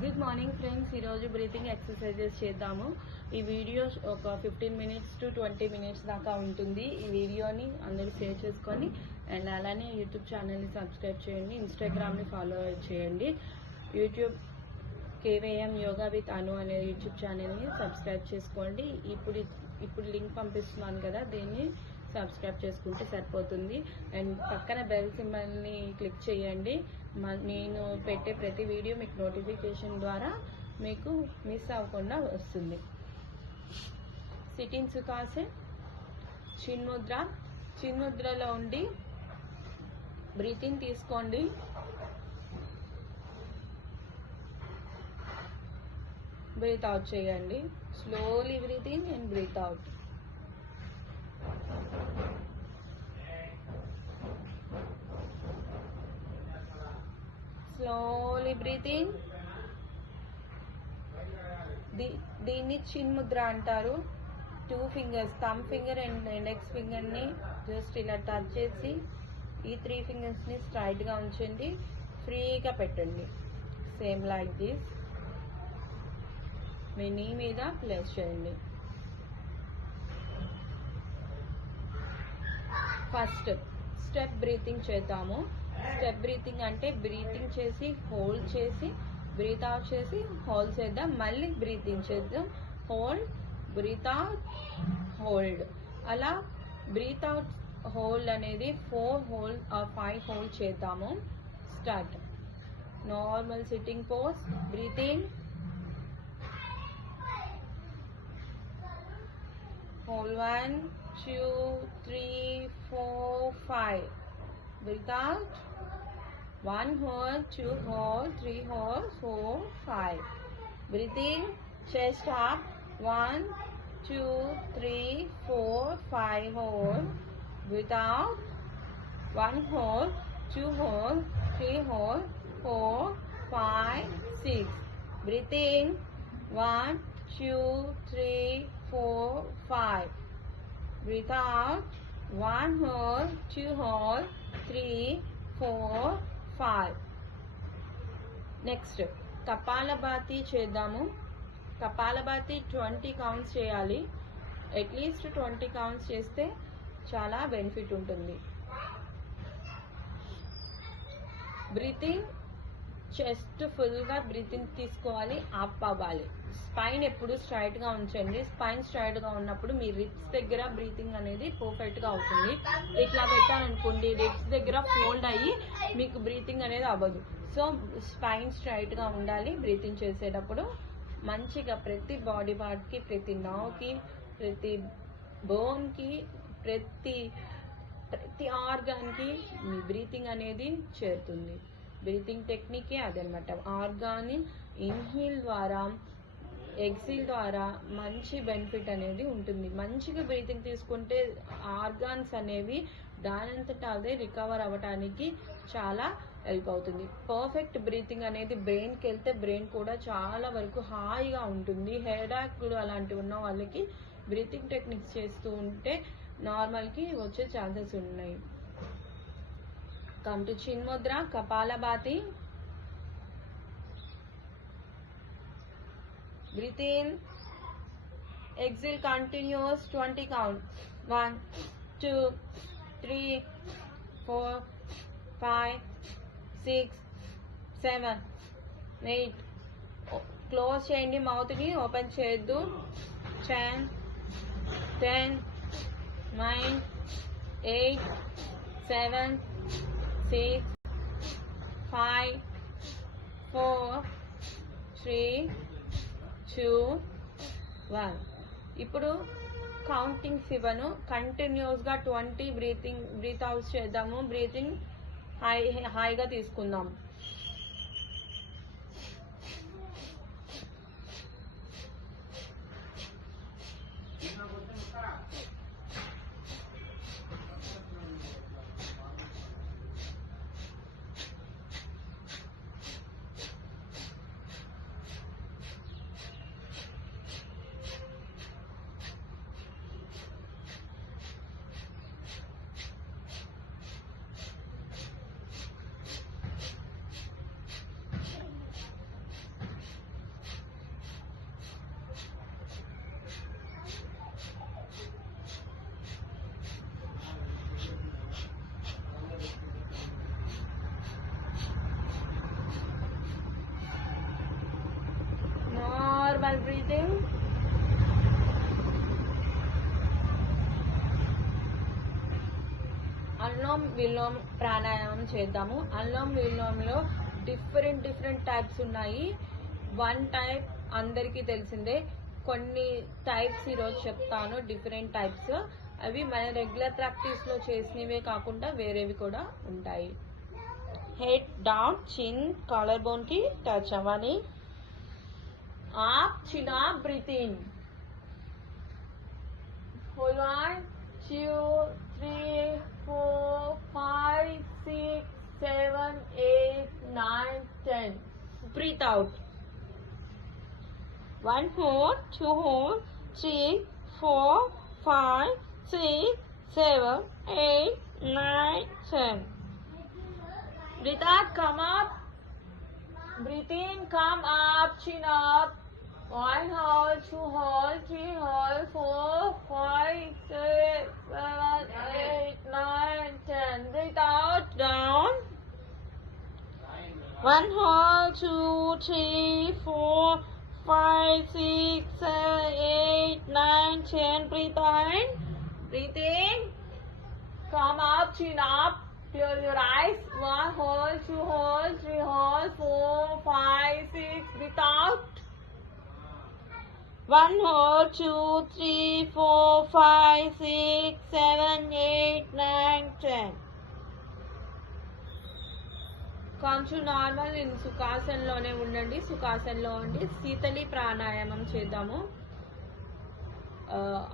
Good morning friends. ఈరోజు breathing exercises చేద్దాము. ఈ వీడియో ఒక 15 minutes to 20 minutes దాకా ఉంటుంది. ఈ వీడియోని అందరూ షేర్ చేసుకొని అండ్ అలానే యూట్యూబ్ ఛానల్ని సబ్స్క్రైబ్ చేయండి, ఇన్స్టాగ్రామ్ని ఫాలో చేయండి. యూట్యూబ్ కేవీఎం యోగా విత్ అను అనే యూట్యూబ్ ఛానల్ని సబ్స్క్రైబ్ చేసుకోండి. ఇప్పుడు లింక్ పంపిస్తున్నాను కదా, దీన్ని సబ్స్క్రైబ్ చేసుకుంటే సరిపోతుంది. అండ్ పక్కన బెల్ సింబల్ని క్లిక్ చేయండి. నేను పెట్టే ప్రతి వీడియో మీకు నోటిఫికేషన్ ద్వారా మీకు మిస్ అవ్వకుండా వస్తుంది. సిట్టింగ్ సుఖాసన్, చిన్ముద్రలో ఉండి బ్రీతింగ్ తీసుకోండి. బ్రీత్ అవుట్ చేయండి. Slowly breathe in and breathe out. Slowly breathe in. దీన్ని చిన్ముద్ర అంటారు. 2 fingers, thumb finger and index ఫింగర్ని జస్ట్ ఇలా టచ్ చేసి ఈ 3 fingersని స్ట్రైట్గా ఉంచండి, ఫ్రీగా పెట్టండి. Same like this. మీ నీ మీద ప్లేస్ చేయండి. ఫస్ట్ స్టెప్ బ్రీతింగ్ చేద్దాము. స్టెప్ బ్రీతింగ్ అంటే బ్రీతింగ్ చేసి హోల్డ్ చేసి బ్రీత్ అవుట్ చేసి హోల్డ్ చేద్దాం. మళ్ళీ బ్రీతింగ్ చేద్దాం, హోల్డ్, బ్రీత్ అవుట్, హోల్డ్. అలా బ్రీత్ అవుట్ హోల్డ్ అనేది 4 హోల్డ్ ఆర్ 5 హోల్డ్ చేద్దాము. Start. Normal sitting pose. Breathing, hold 1 2 3 4 5. Breathe out. 1 hold, 2 hold, 3 hold, 4 5. Breathe in. Chest up. 1 2 3 4 5 hold. Breathe out. 1 hold, 2 hold, 3 hold, 4 5 6. Breathe in. 1 2 3 4 5. Breathe out. 1 hold, 2 hold, 3 4 5. Next kapalbhati చేద్దాము. Kapalbhati 20 counts చేయాలి. At least 20 counts చేస్తే చాలా benefit ఉంటుంది. Breathing, chest ఫుల్గా breathing తీసుకోవాలి, up అవ్వాలి. Spine ఎప్పుడు స్ట్రైట్గా ఉంచండి. స్పైన్ స్ట్రైట్గా ఉన్నప్పుడు మీ రిప్స్ దగ్గర బ్రీతింగ్ అనేది పర్ఫెక్ట్గా అవుతుంది. ఇట్లా పెట్టాలనుకోండి, రిప్స్ దగ్గర ఫోల్డ్ అయ్యి మీకు బ్రీతింగ్ అనేది అవ్వదు. సో స్పైన్ స్ట్రైట్గా ఉండాలి బ్రీతింగ్ చేసేటప్పుడు. మంచిగా ప్రతి బాడీ పార్ట్కి, ప్రతి నర్వ్కి, ప్రతి బోన్కి, ప్రతి ఆర్గాన్కి మీ బ్రీతింగ్ అనేది చేరుతుంది. బ్రీతింగ్ టెక్నికే అదనమాట. ఆర్గాన్ ఇన్హేల్ ద్వారా, ఎక్సేల్ ద్వారా మంచి బెనిఫిట్ అనేది ఉంటుంది. మంచిగా బ్రీతింగ్ తీసుకుంటే ఆర్గాన్స్ అనేవి దానంతట అదే రికవర్ అవ్వడానికి చాలా హెల్ప్ అవుతుంది. పర్ఫెక్ట్ బ్రీతింగ్ అనేది బ్రెయిన్కి వెళ్తే బ్రెయిన్ కూడా చాలా వరకు హాయిగా ఉంటుంది. హెడేక్లు అలాంటివి ఉన్న వాళ్ళకి బ్రీతింగ్ టెక్నిక్స్ చేస్తూ ఉంటే నార్మల్కి వచ్చే ఛాన్సెస్ ఉన్నాయి. Come to Chin Mudra, Kapalabhati. Breathe in. Exhale continuous 20 count. 1 2 3 4 5 6 7 8. Close చేయండి, మౌత్ని ఓపెన్ చేయొద్దు. 10 10 9 8 7 6 5 4 3 2 1. ఇప్పుడు కౌంటింగ్స్ ఇవ్వను, కంటిన్యూస్గా 20 బ్రీత్ అవుట్ చేద్దాము. బ్రీతింగ్ హాయిగా తీసుకుందాం. Normal breathing. అనులోమ్ విలోమ్ ప్రాణాయామం చేద్దాము. అనులోమ్ విలోమ్లో డిఫరెంట్ టైప్స్ ఉన్నాయి. వన్ టైప్ అందరికీ తెలిసిందే. కొన్ని టైప్స్ ఈరోజు చెప్తాను, డిఫరెంట్ టైప్స్. అవి మన రెగ్యులర్ ప్రాక్టీస్లో చేసినవే కాకుండా వేరేవి కూడా ఉంటాయి. హెడ్ డౌన్, చిన్ కాలర్ బోన్కి టచ్ అవ్వాలి. అప్, చిన్ up, breath in. Hold 1 2 3 4 5 6 7 8 9 10. Breathe out. 1 hold, 2 hold, 3 4 5 6 7 8 9 10. Breathe out, come up. Breathe in, come up, chin up. 1 hold, 2 hold, 3 hold, 4 5 6 7 8 9 10. Breathe out, down. 1 hold, 2 3 4 5 6 7 8 9 10. Breathe in. Breathe in. Come up, chin up. Close your eyes. 1 hold, 2 hold, 3 hold, 4 5 6. Breathe out. 1 hold, 2 3 4 5 6 7 8 9 10. Come to normal in సుఖాసనలోనే ఉండండి. సుఖాసనలో ఉండి శీతలి ప్రాణాయామం చేద్దాము.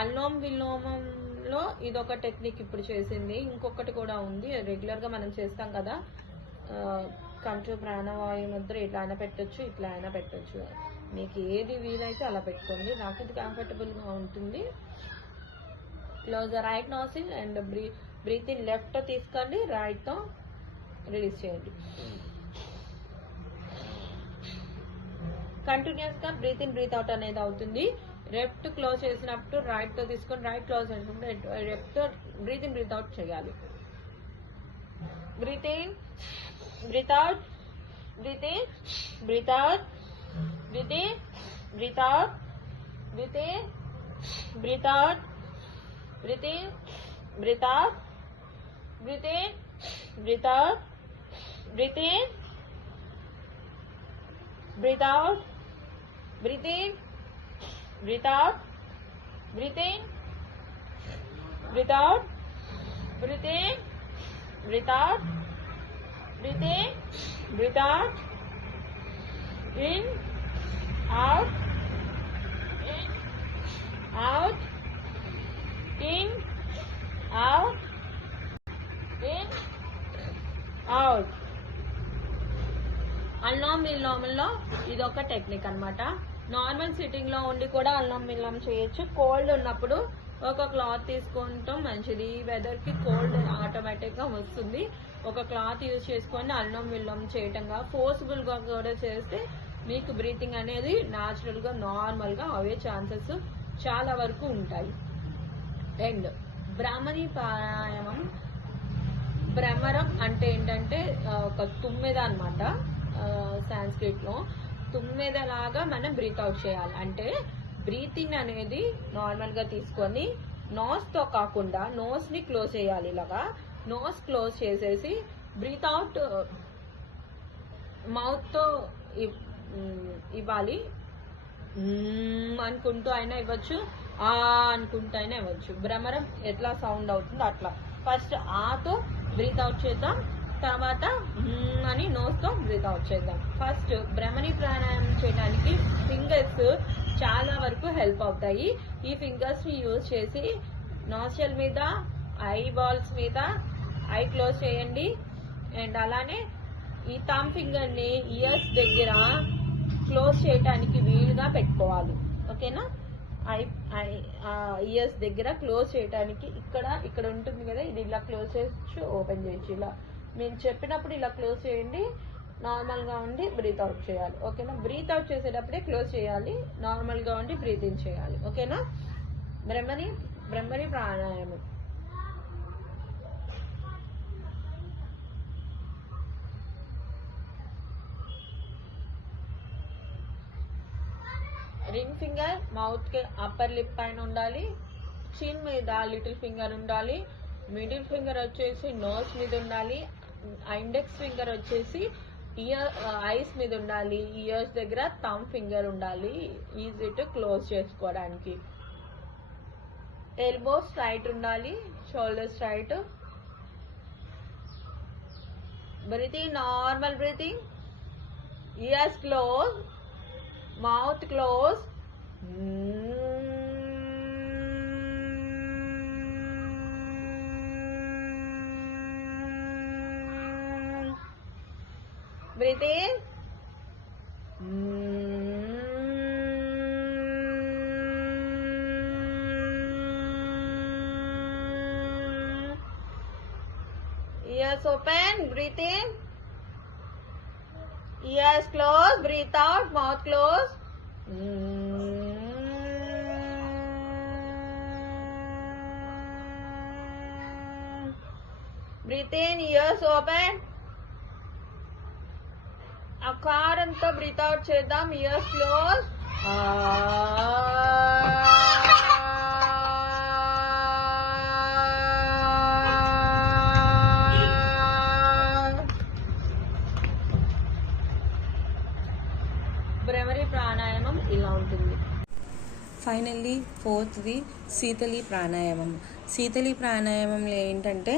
అనులోమ్ విలోమంలో ఇదొక technique ఇప్పుడు చేసింది. ఇంకొకటి కూడా ఉంది, రెగ్యులర్గా మనం చేస్తాం కదా. కంఠ ప్రాణవాయు ముద్ర ఇట్లా అయినా పెట్టచ్చు, ఇట్లా అయినా పెట్టచ్చు. మీకు ఏది వీలైతే అలా పెట్టుకోండి. నాకు ఇది కంఫర్టబుల్గా ఉంటుంది. Close the right nostril and breathe in. Left తీసుకోండి, రైట్తో రిలీజ్ చేయండి. కంటిన్యూస్గా బ్రీత్ ఇన్ బ్రీత్ అవుట్ అనేది అవుతుంది. లెఫ్ట్ క్లోజ్ చేసినప్పుడు రైట్తో తీసుకొని రైట్ క్లోజ్ చేసుకుంటే left breathe in breathe out చేయాలి. Breathe in, breathe out, breathe in, breathe out, breathe in, breathe out, breathe in, breathe out, breathe in, breathe out, breathe in, breathe out, breathe in, breathe out, breathe in, breathe out, breathe in, breathe out, breathe in, breathe out, breathe in, breathe out, in, out, in, out, in, out, in, out. Anulom విలోమంలో ఇదొక technique అనమాట. Normal సిట్టింగ్లో ఉండి కూడా అనులోమ్ విలోమం చేయొచ్చు. Cold ఉన్నప్పుడు ఒక cloth తీసుకుంటాం మంచిది. ఈ వెదర్కి కోల్డ్ ఆటోమేటిక్గా వస్తుంది. ఒక క్లాత్ యూజ్ చేసుకొని అనులోమ్ విలోమం చేయటంగా ఫోర్స్ఫుల్గా కూడా చేస్తే మీకు బ్రీతింగ్ అనేది న్యాచురల్గా నార్మల్గా అవే ఛాన్సెస్ చాలా వరకు ఉంటాయి. అండ్ భ్రామరి ప్రాణాయామం. భ్రమరం అంటే ఏంటంటే ఒక తుమ్మెద అనమాట. సాంస్క్రిట్లో తుమ్మెదలాగా మనం బ్రీత్ అవుట్ చేయాలి. అంటే బ్రీతింగ్ అనేది నార్మల్గా తీసుకొని నోస్తో కాకుండా నోస్ని క్లోజ్ చేయాలి. ఇలాగా నోస్ క్లోజ్ చేసేసి బ్రీత్ అవుట్ మౌత్తో ఇవ్వాలి. అనుకుంటూ అయినా ఇవ్వచ్చు, అనుకుంటూ అయినా ఇవ్వచ్చు. భ్రమరం ఎట్లా సౌండ్ అవుతుందో అట్లా. ఫస్ట్ ఆతో బ్రీత్ అవుట్ చేద్దాం, తర్వాత అని నోస్తో బ్రీత్ అవుట్ చేద్దాం. ఫస్ట్ భ్రమరి ప్రాణాయామం చేయడానికి ఫింగర్స్ చాలా వరకు హెల్ప్ అవుతాయి. ఈ ఫింగర్స్ని యూజ్ చేసి నాస్ట్రల్ మీద, ఐ బాల్స్ మీద ఐ క్లోజ్ చేయండి. అండ్ అలానే ఈ థంబ్ ఫింగర్ని ఇయర్స్ దగ్గర క్లోజ్ చేయడానికి వీలుగా పెట్టుకోవాలి. ఓకేనా? ఇయర్స్ దగ్గర క్లోజ్ చేయడానికి ఇక్కడ ఉంటుంది కదా, ఇది ఇలా క్లోజ్ చేయొచ్చు, ఓపెన్ చేయొచ్చు. ఇలా నేను చెప్పినప్పుడు ఇలా క్లోజ్ చేయండి. నార్మల్గా ఉండి బ్రీత్ అవుట్ చేయాలి. ఓకేనా? బ్రీత్ అవుట్ చేసేటప్పుడే క్లోజ్ చేయాలి, నార్మల్గా ఉండి బ్రీత్ ఇన్ చేయాలి. ఓకేనా? భ్రమరి ప్రాణాయామం. రింగ్ ఫింగర్ మౌత్కి అప్పర్ లిప్ పైన ఉండాలి, చిన్ మీద లిటిల్ ఫింగర్ ఉండాలి, మిడిల్ ఫింగర్ వచ్చేసి నోస్ మీద ఉండాలి, ఇండెక్స్ ఫింగర్ వచ్చేసి ఐస్ మీద ఉండాలి, ఇయర్స్ దగ్గర థమ్ ఫింగర్ ఉండాలి, ఈజీ టు క్లోజ్ చేసుకోవడానికి. ఎల్బో స్ట్రైట్ ఉండాలి, shoulder straight. Breathing, normal breathing. Years close, mouth close. Breathe in. Ears open, breathe in. Ears closed, breathe out, mouth closed. Breathe in, ears open. అకారంతో breathe out చేద్దాం. Ears close. Bhramari ప్రాణాయామం ఇలా ఉంటుంది. Finally ఫోర్త్ది శీతలి ప్రాణాయామం. శీతలి ప్రాణాయామంలో ఏంటంటే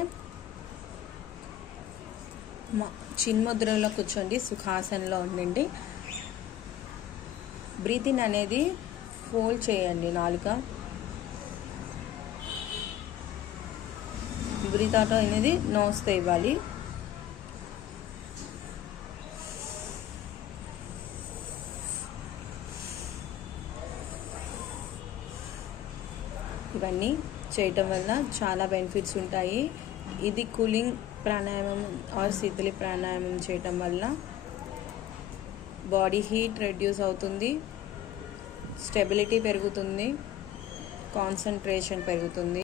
చిన్ముద్రలో కూర్చోండి, సుఖాసనంలో ఉండండి. బ్రీతింగ్ అనేది ఫోల్డ్ చేయండి, నాలుక. బ్రీత్ అవుట్ అనేది నోస్తో ఇవ్వాలి. ఇవన్నీ చేయటం వల్ల చాలా బెనిఫిట్స్ ఉంటాయి. ఇది కూలింగ్ ప్రాణాయామం ఆర్ శీతలి ప్రాణాయామం చేయటం వల్ల బాడీ హీట్ రెడ్యూస్ అవుతుంది, స్టెబిలిటీ పెరుగుతుంది, కాన్సన్ట్రేషన్ పెరుగుతుంది.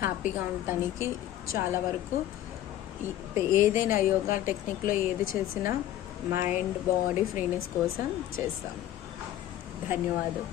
హ్యాపీగా ఉండటానికి చాలా వరకు ఏదైనా యోగా టెక్నిక్లో ఏది చేసినా మైండ్ బాడీ ఫ్రీనెస్ కోసం చేస్తాం. ధన్యవాదాలు.